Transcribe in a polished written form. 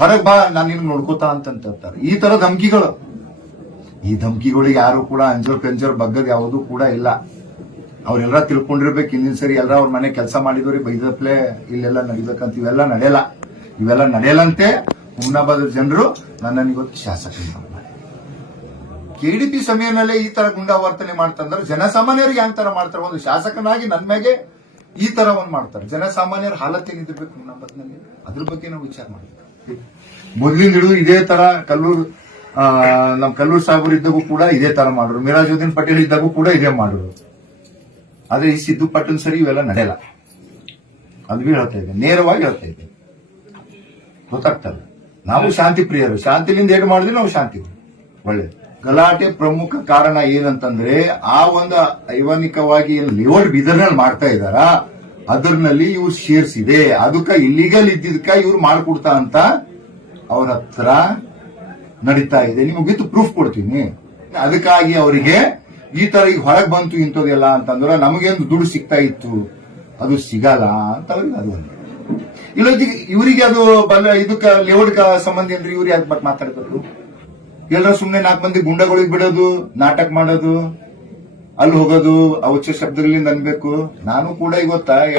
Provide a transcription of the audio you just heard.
ಹೊರಗ್ ಬಾ ನಾನು ನಿನ್ ನೋಡ್ಕೋತಾ ಅಂತಂತಾರೆ. ಈ ತರ ಧಮಕಿಗಳು, ಈ ಧಮಕಿಗಳಿಗೆ ಯಾರು ಕೂಡ ಅಂಜೋರ್ ಪೆಂಜೋರ್ ಬಗ್ಗದ್ ಯಾವುದೂ ಕೂಡ ಇಲ್ಲ. ಅವ್ರೆಲ್ಲ ತಿಳ್ಕೊಂಡಿರ್ಬೇಕು. ಹಿಂದಿನ ಸರಿ ಎಲ್ಲ ಅವ್ರ ಮನೆ ಕೆಲಸ ಮಾಡಿದವ್ರಿಗೆ ಬೈದಪ್ಲೆ ಇಲ್ಲೆಲ್ಲ ನಡಿಬೇಕಂತ. ಇವೆಲ್ಲ ನಡೆಯಲ್ಲ ಅಂತೆ ಹುಮ್ನಾಬಾದ್ ಜನರು ನನ್ನನ್ನು ಇವತ್ತು ಶಾಸಕ. ಕೆಡಿಪಿ ಸಮಯದಲ್ಲೇ ಈ ತರ ಗುಂಡಾವರ್ತನೆ ಮಾಡ್ತಂದ್ರೆ ಜನಸಾಮಾನ್ಯರಿಗೆ ಯಾವ ತರ ಮಾಡ್ತಾರೆ? ಒಂದು ಶಾಸಕನಾಗಿ ನನ್ ಮ್ಯಾಗೆ ಈ ತರ ಒಂದ್ ಮಾಡ್ತಾರೆ. ಜನಸಾಮಾನ್ಯರ ಹಾಲತ್ ಏನಿದಿರ್ಬೇಕು ಹುಮ್ನಾಬಾದ್ನಲ್ಲಿ, ಅದ್ರ ಬಗ್ಗೆ ನಾವು ವಿಚಾರ ಮಾಡ್ತೀವಿ. ಮೊದ್ಲಿಂದ ಹಿಡಿದು ಇದೇ ತರ ನಮ್ ಕಲ್ಲೂರ್ ಸಾಹೇಬರು ಇದ್ದಾಗೂ ಕೂಡ ಇದೇ ತರ ಮಾಡಿದ್ರು. ಮಿರಾಜುದ್ದೀನ್ ಪಟೇಲ್ ಇದ್ದಾಗೂ ಕೂಡ ಇದೇ ಮಾಡಿದ್ರು. ಆದ್ರೆ ಈ ಸಿದ್ದು ಪಟ್ಟಣ ಸರಿ ಇವೆಲ್ಲ ನಡೆಯಲ್ಲ. ಅದು ಹೇಳ್ತಾ ಇದ್ದೆ, ನೇರವಾಗಿ ಹೇಳ್ತಾ ಇದ್ದೆ, ಗೊತ್ತಾಗ್ತಲ್ಲ. ನಾವು ಶಾಂತಿ ಪ್ರಿಯರು, ಶಾಂತಿಲಿಂದ ಏನ್ ಮಾಡಿದ್ವಿ ನಾವು ಶಾಂತಿ ಒಳ್ಳೆ. ಗಲಾಟೆ ಪ್ರಮುಖ ಕಾರಣ ಏನಂತಂದ್ರೆ ಆ ಒಂದು ಐವಾನಿಕವಾಗಿ ಏನು ಲೇಔಟ್ ಬೀದರ್ನಲ್ಲಿ ಮಾಡ್ತಾ ಇದಾರ ಅದರಲ್ಲಿ ಇವ್ರು ಶೇರ್ಸ್ ಇದೆ. ಅದಕ್ಕ ಇಲ್ಲಿಗಲ್ ಇದ್ದಿದ್ಕ ಇವ್ರು ಮಾಡ್ಕೊಡ್ತಾ ಅಂತ ಅವ್ರ ಹತ್ರ ನಡೀತಾ ಇದೆ. ನಿಮಗೆ ವಿತ್ ಪ್ರೂಫ್ ಕೊಡ್ತೀನಿ. ಅದಕ್ಕಾಗಿ ಅವರಿಗೆ ಈ ತರ ಈಗ ಹೊರಗೆ ಬಂತು ಇಂಥದೆಲ್ಲ ಅಂತಂದ್ರೆ ನಮಗೇನು ದುಡ್ಡು ಸಿಗ್ತಾ ಇತ್ತು, ಅದು ಸಿಗಲ್ಲ ಅಂತ ಅವ್ರಿಗೆ ಅದು ಒಂದು ಇಲ್ಲ. ಇವರಿಗೆ ಅದು ಇದಕ್ಕ ಲೇಔಟ್ ಸಂಬಂಧಿ ಅಂದ್ರೆ ಇವ್ರು ಯಾಕೆ ಬಟ್ ಮಾತಾಡ್ಬೇಕು? ಎಲ್ಲರ ಸುಮ್ನೆ 4 ಮಂದಿ ಗುಂಡಗಳಿಗೆ ಬಿಡೋದು, ನಾಟಕ ಮಾಡೋದು, ಅಲ್ಲಿ ಹೋಗೋದು, ಉಚ್ಚ ಶಬ್ದಗಳಿಂದ ಅನ್ಬೇಕು. ನಾನು ಕೂಡ ಇವತ್ತ